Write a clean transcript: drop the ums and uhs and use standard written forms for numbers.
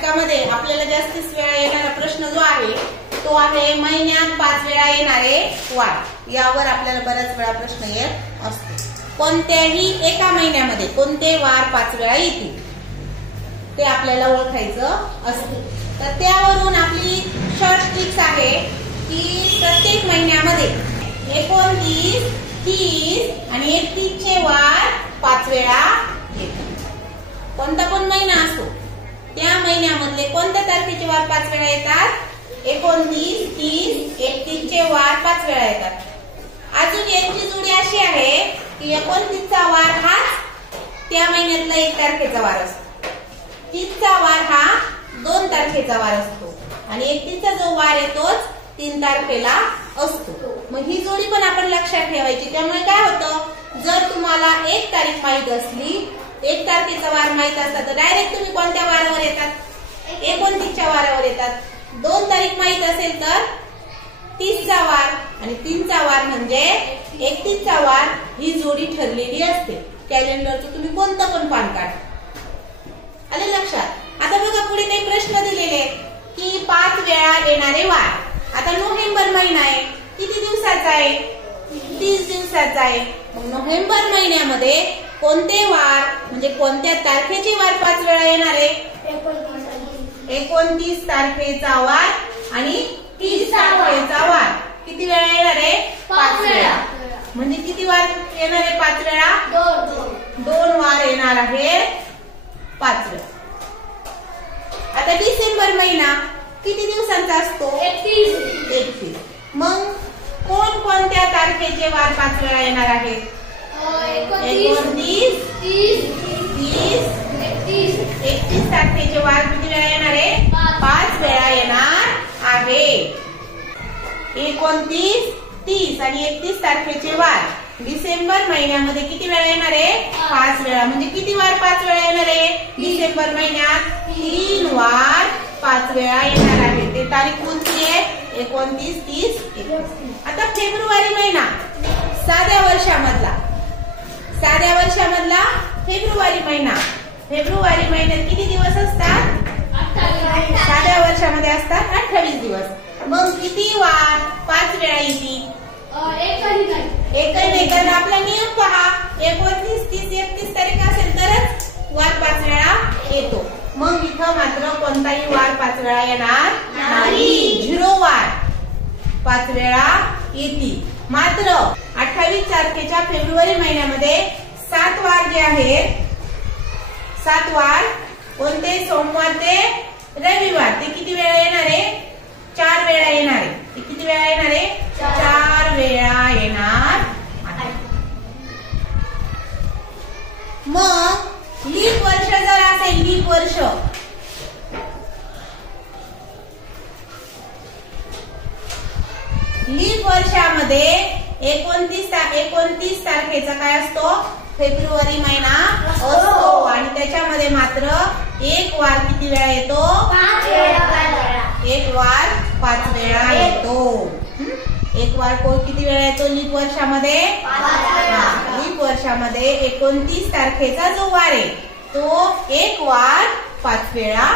घटकामध्ये आपल्याला जास्तीत वेळा येणारा प्रश्न जो आहे तो आहे महिन्यात 5 वेळा येणारे वार। यावर आपल्याला बऱ्याच वेळा प्रश्न येत असतो। कोणत्याही एका महिन्यामध्ये कोणते वार 5 वेळा येतील ते आपल्याला ओळखायचं असतं। तर त्यावरून आपली शॉर्ट ट्रिक्स आहे की प्रत्येक महिन्यामध्ये 29, 30 आणि 31 चे वार 5 वेळा येतात। कोणता पण महिना असो त्या महिन्यामधले कोणत्या तारखेचे वार 5 वेळा येतात? 29, 30, 31 चे वार 5 वेळा येतात। अजून यांची जोडी अशी आहे की 29 चा वार हा त्या महिन्यातला 1 तारखेचा वार असतो, 30 चा वार हा 2 तारखेचा वार असतो आणि 31 चा जो वार येतोच 3 तारखेला असतो। मग ही जोडी पण आपण लक्षात ठेवायची। त्यामुळे काय होतं, जर तुम्हाला 1 तारीख माहित असली, 1 तारखेचा वार माहित असला तर डायरेक्ट तुम्ही कोणत्या वारावर येतात? 29 च्या वारावर येतात। 2 तारीख माहित असेल तर 30 चा वार आणि 3 चा वार म्हणजे 31 चा वार ही जोडी ठरलेली असते। कॅलेंडरचं तुम्ही कोणतं पण पान काढा। आले लक्षात? आता बघा पुढे काही प्रश्न दिलेले आहेत की 5 वेळा येणारे वार। आता नोव्हेंबर महिना आहे, किती दिवसाचा आहे? 30 दिवसाचा आहे। मग नोव्हेंबर महिन्यामध्ये कोणते वार म्हणजे कोणत्या तारखेचे वार 5 वेळा येणार आहे? 29 तारखेचा वार आणि 30 तारखेचा वार किती वेळा येणार आहे? 5 वेळा। म्हणजे किती वार येणार आहे 5 वेळा? 2 वार येणार आहे 5 वेळा। आता डिसेंबर महिना किती दिवसांचा असतो? 31। मग कोणत्या तारखेचे वार 5 वेळा येणार आहेत? 29, 30, 31 तारखेचे वार किती वेळा येणार आहे? 5 वेळा येणार आहे। 29, 30 आणि 31 तारखेचे वार डिसेंबर महिन्यामध्ये किती वेळा येणार आहे? 5 वेळा। म्हणजे किती वार 5 वेळा येणार आहे? डिसेंबर महिन्यात 3 वार 5 वेळा येणार आहे। ते तारीख कोणती आहे? 29, 30, 31। आता फेब्रुवारी महिना साध्या वर्षामधला फेब्रुवारी महिना, फेब्रुवारी महिन्यात किती दिवस असतात? साध्या वर्षामध्ये असतात 28 दिवस। मग किती वार 5 वेळा येतील? एकही नाही, कारण आपला नियम पहा, 29, 30, 31 तारीख असेल तरच वार 5 वेळा येतो। मग इथं मात्र कोणताही वार 5 वेळा येणार नाही। 0 वार 5 वेळा येतील। मात्र 28 तारखेच्या फेब्रुवारी महिन्यामध्ये 7 वार जे आहेत, 7 वार कोणते? सोमवार ते रविवार। ते किती वेळा येणार आहे? 4 वेळा येणार आहे। ते किती वेळा येणार आहे? 4 वेळा येणार आहे। मग लीप वर्ष जर असेल, लीप वर्ष लीप वर्षामध्ये 29 तारखेचा काय असतो? फेब्रुवारी महिना असतो आणि त्याच्यामध्ये मात्र 1 वार किती वेळा येतो? 1 वार 5 वेळा येतो। 1 वार किती वेळा येतो लीप वर्षामध्ये? लीप वर्षामध्ये 29 तारखेचा जो वार आहे तो 1 वार 5 वेळा